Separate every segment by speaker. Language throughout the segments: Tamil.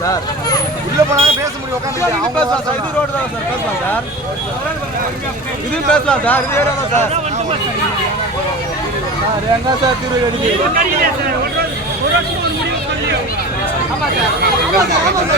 Speaker 1: சார்
Speaker 2: உள்ள போனாலும் பேச முடியும் உட்காந்து அவங்க
Speaker 1: பேசலாம் சார் இது ரோடு தான் சார் பேசலாம் சார் இதுவும் பேசலாம் சார் இது ஏரியா தான் சார் சார் எங்க சார் 한번
Speaker 3: 더, 한번 더,
Speaker 4: 한번 더.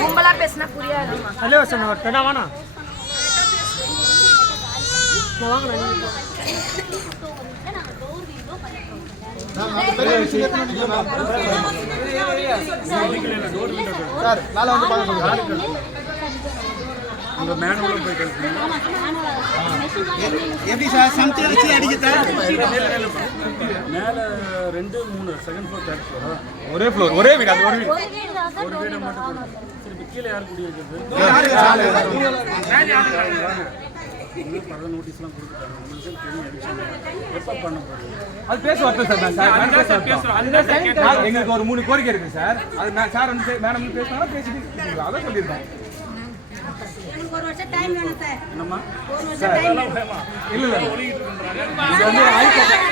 Speaker 4: கும்பலா பேசினா சார் பெண்ணா வாண்ணா நான் வாங்கினேன்
Speaker 2: சார் மேலே வந்து பார்க்க சொல்லுங்க எப்படி சார்? சமத்தி வச்சு
Speaker 5: மேலே ரெண்டு மூணு செகண்ட் ஃப்ளோர் தேர்ட் ஃப்ளோரா
Speaker 1: ஒரே ஃப்ளோர் ஒரே வீடு அது ஒரு வீடு.
Speaker 3: ஒரு வீடு
Speaker 5: கீழே யார் குடி நோட்டீஸ்லாம் கொடுத்துட்டாங்க. உங்களுக்கு எப்போ பண்ண
Speaker 1: அது பேச வரட்டும் சார் சார் நான் பேச வரட்டும். சார், எங்களுக்கு ஒரு மூணு கோரிக்கை இருக்கு சார். அது நான் சார் வந்து மேடம் வந்து பேசினாலும் பேசிட்டு அதான் சொல்லியிருக்கேன்
Speaker 3: எனக்கு ஒரு வருஷம் டைம் வேணும் சார்
Speaker 5: என்னம்மா?
Speaker 3: ஒரு வருஷம் டைம் வேணும்
Speaker 1: இல்ல இல்ல இது வந்து ஹைகோர்ட் சார்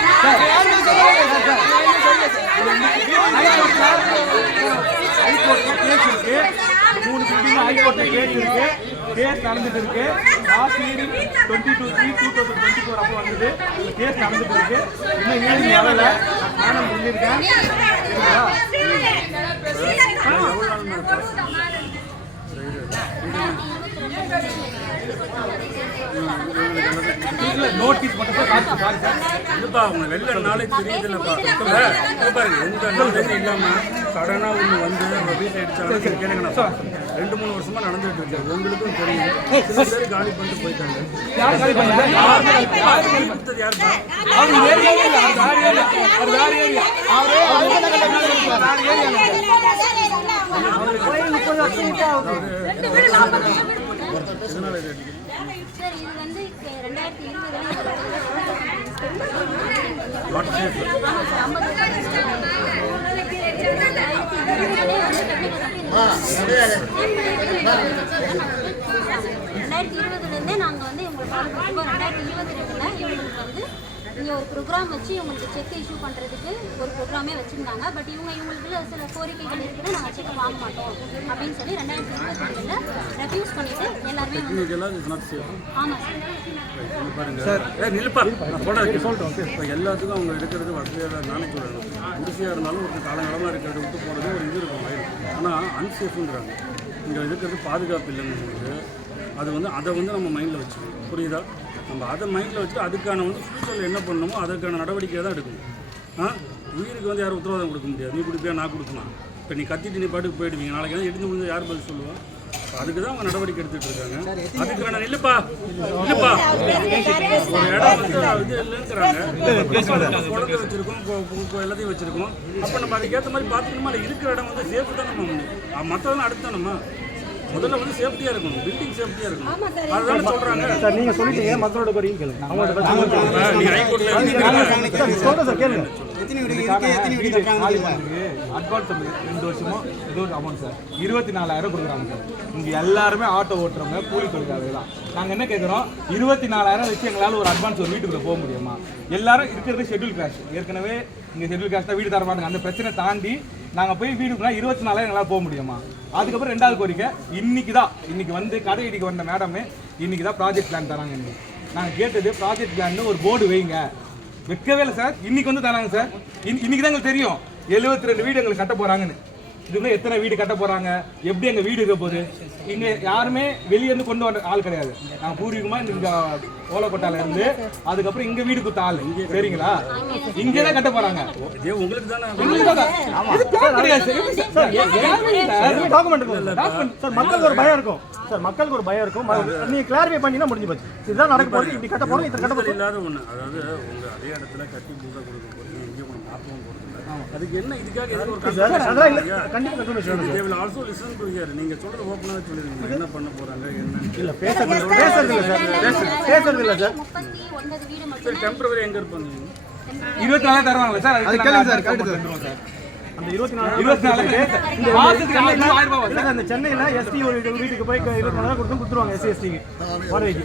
Speaker 1: கேஸ் இருக்கு மூணு பில்டிங் ஹைகோர்ட்ல கேஸ் இருக்கு கேஸ் நடந்துட்டு இருக்கு last hearing twenty two three two thousand twenty four அப்போ வந்தது இந்த கேஸ் நடந்துட்டு இருக்கு இன்னும் ஹியரிங் வரல மேடம் சொல்லியிருக்கேன் இல்ல நோட்டீஸ்
Speaker 5: இல்லைப்பா அவங்க வெளில நாளைக்கு தெரியுதுல்லப்பா இல்லை இங்க பாருங்க எந்த இல்லாமல் சடனாக ஒன்று வந்து அவங்க வீட்டை அடிச்சாலும் கேளுங்க நான் சொல்றேன். ரெண்டு மூணு வருஷமா நடந்துட்டு இருக்கு. உங்களுக்கும் தெரியும். சில பேர் காலி பண்ணிட்டு போயிட்டாங்க.
Speaker 1: யார்
Speaker 3: சார் இது வந்து ரெண்டாயிரத்தி ரெண்டாயிரத்தி இருபதுலேருந்தே நாங்கள் வந்து இவங்களுக்கு ரெண்டாயிரத்தி இருபத்தி ரெண்டு இங்கே ஒரு ப்ரோக்ராம் வச்சு இவங்களுக்கு செக் இஷ்யூ பண்ணுறதுக்கு ஒரு ப்ரோக்ராமே வச்சுருந்தாங்க. பட் இவங்க இவங்களுக்கு சில கோரிக்கைகள் இருக்குது நாங்கள் செக் வாங்க மாட்டோம் அப்படின்னு சொல்லி ரெண்டாயிரத்தி இருபத்தி ரெண்டில் ரெஃப்யூஸ் பண்ணிவிட்டு எல்லாருமே ஆமாம் சார்
Speaker 5: எல்லாத்துக்கும் அவங்க எடுக்கிறது வசதியாக நானே சொல்லணும். இருந்தாலும் ஒரு காலங்காலமாக இருக்கிறத விட்டு போகிறது ஒரு இது இருக்கும். ஆனால் அன்சேஃபுங்கிறாங்க இங்கே இருக்கிறது பாதுகாப்பு இல்லைன்னு அது வந்து அதை வந்து நம்ம மைண்டில் வச்சுக்கணும். புரியுதா? நம்ம அதை மைண்டில் வச்சுட்டு அதுக்கான வந்து ஃபியூச்சரில் என்ன பண்ணணுமோ அதுக்கான நடவடிக்கை தான் எடுக்கணும். ஆ? உயிருக்கு வந்து யாரும் உத்தரவாதம் கொடுக்க முடியாது. நீ கொடுப்பியா நான் கொடுக்கலாம் இப்போ நீ கத்திட்டு நீ பாட்டுக்கு போயிடுவீங்க. நாளைக்கு வந்து இடிஞ்சு முடிஞ்சு யார் பதில் சொல்லுவா? அதுக்கு தான் அவங்க நடவடிக்கை எடுத்துட்டு இருக்காங்க. அதுக்கான இல்லைப்பா இல்லைப்பா ஒரு இடம் வந்து இது இல்லைங்கிறாங்க. குழந்தை வச்சிருக்கோம் எல்லாத்தையும் வச்சிருக்கோம். அப்போ நம்ம அதுக்கேற்ற மாதிரி பார்த்துக்கணுமா? இல்லை இருக்கிற இடம் வந்து சேஃப் தான் நம்ம மற்றதெல்லாம் அடுத்து தானம்மா? முதல்ல வந்து சேஃப்டியாக இருக்கணும். பில்டிங் சேஃப்டியாக இருக்கணும். அதுதானே சொல்கிறாங்க
Speaker 4: சார் நீங்க சொல்லிட்டீங்க மக்களோட கோரிக்கை கேளுங்க. அவங்களோட
Speaker 5: நீங்கள் ஹைகோர்ட்டில்
Speaker 4: சொல்றேன் சார் கேளுங்க.
Speaker 1: அட்வான்ஸ் ரெண்டு வருஷமோ ஏதோ ஒரு அமௌண்ட் சார் இருபத்தி நாலாயிரம் கொடுக்குறாங்க சார் இங்க எல்லாருமே ஆட்டோ ஓட்டுறவங்க கூலி தொழிலாளர்கள் தான் நாங்க என்ன கேட்குறோம் இருபத்தி நாலாயிரம் வச்சு எங்களால ஒரு அட்வான்ஸ் ஒரு வீட்டுக்குள்ள போக முடியுமா? எல்லாரும் இருக்கிறது ஷெட்யூல் கிளாஸ் ஏற்கனவே இங்க ஷெட்யூல் கிளாஸ் தான் வீடு தர மாட்டாங்க. அந்த பிரச்சனை தாண்டி நாங்க போய் வீடுக்குள்ள இருபத்தி நாலாயிரம் எங்களால் போக முடியுமா? அதுக்கப்புறம் ரெண்டாவது கோரிக்கை இன்னைக்கு தான் இன்னைக்கு வந்து கடை இடிக்க வந்த மேடமே இன்னைக்கு தான் ப்ராஜெக்ட் பிளான் தராங்க நாங்கள் கேட்டது ப்ராஜெக்ட் பிளான் ஒரு போர்டு வைங்க. வைக்கவே இல்லை சார். இன்னைக்கு வந்து தராங்க சார். இன் இன்னைக்கு தான் எங்களுக்கு தெரியும். எழுபத்தி ரெண்டு வீடு எங்களுக்கு கட்ட போகிறாங்கன்னு இதுக்குள்ள எத்தனை வீடு கட்ட போறாங்க? எப்படி எங்க வீடு இருக்க போகுது? இங்க யாருமே வெளிய இருந்து கொண்டு வந்த ஆள் கிடையாது. நாங்க பூர்வீகமா இங்க ஓலக்கொட்டால இருந்து அதுக்கப்புறம் இங்க வீடு குத்த ஆள். சரிங்களா? இங்கே தான் கட்ட போறாங்க.
Speaker 5: இதே உங்களுக்கு தானே.
Speaker 1: இது சார்.
Speaker 4: மக்களுக்கு ஒரு பயம் இருக்கும். சார் மக்களுக்கு ஒரு பயம் இருக்கும். நீங்க கிளாரிஃபை பண்ணினா முடிஞ்சு போச்சு. இதுதான் நடக்க போகுது இப்படி கட்ட போறோம் இத்தனை கட்ட போறோம்
Speaker 5: இல்லாத ஒண்ணு. அதாவது உங்க அதே இடத்துல கட்டி பூசை கொடுக்க போறீங்க எங்கேயும் ஒன்று மாற்றவும் போறது அதுக்கு என்ன இதுக்காக எதுக்கு ஒரு. நீங்க சொல்றது ஓப்பனாக சொல்லிருக்கீங்க என்ன பண்ண போறாங்க என்ன
Speaker 4: இல்ல பேசுறது இல்ல பேசுறது இல்ல சார் பேச- பேசுறது இல்ல சார்
Speaker 5: சரி
Speaker 3: மட்டும்
Speaker 5: டெம்பரவரி எங்க இருப்பாங்க
Speaker 1: இருபத்தி நாலு தருவாங்களா சார்
Speaker 2: அது கேளுங்க சார், கேளுங்க சார்.
Speaker 4: அந்த இருபத்தி நாலு
Speaker 1: இருபத்தி நாலு இந்த
Speaker 4: சென்னையில எஸ்டி ஒரு வீட்டு- வீட்டுக்கு போய் இருபத்தி நாலாயிரம் கொடுத்து கொடுத்துருவாங்க எஸ்சி எஸ்டிக்கு வாடகைக்கு